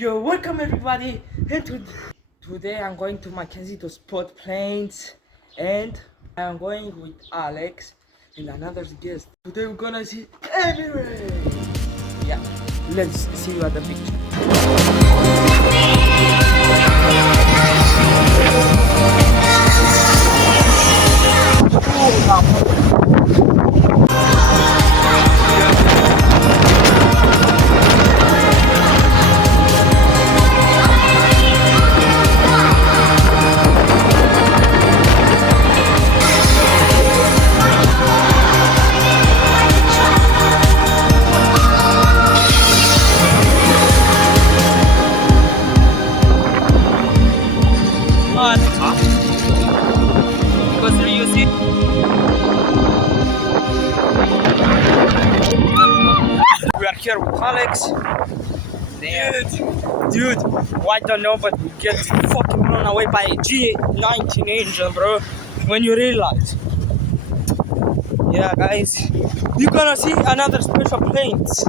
Yo, welcome everybody, and today I'm going to Mackenzie to spot planes, and I'm going with Alex and another guest. Today we're gonna see Emirates. Yeah, let's see you at the picture. We are here with Alex. Dude, well, I don't know, but we get fucking blown away by a G19 Angel, bro. When you realize, yeah, guys, you're gonna see another special planes.